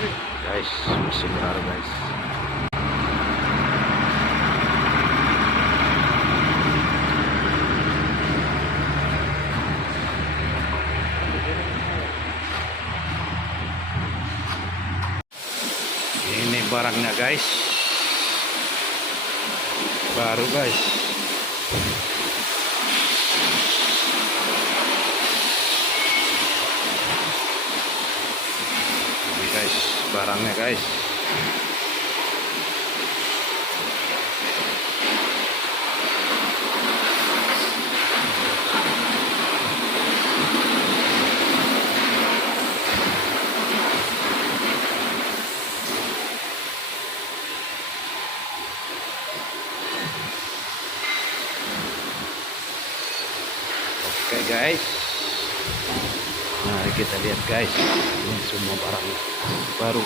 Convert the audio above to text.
Guys, masih baru guys. Ini barangnya guys. Baru guys. Ini guys, barangnya guys. Oke guys, nah kita lihat guys, ini semua barang baru.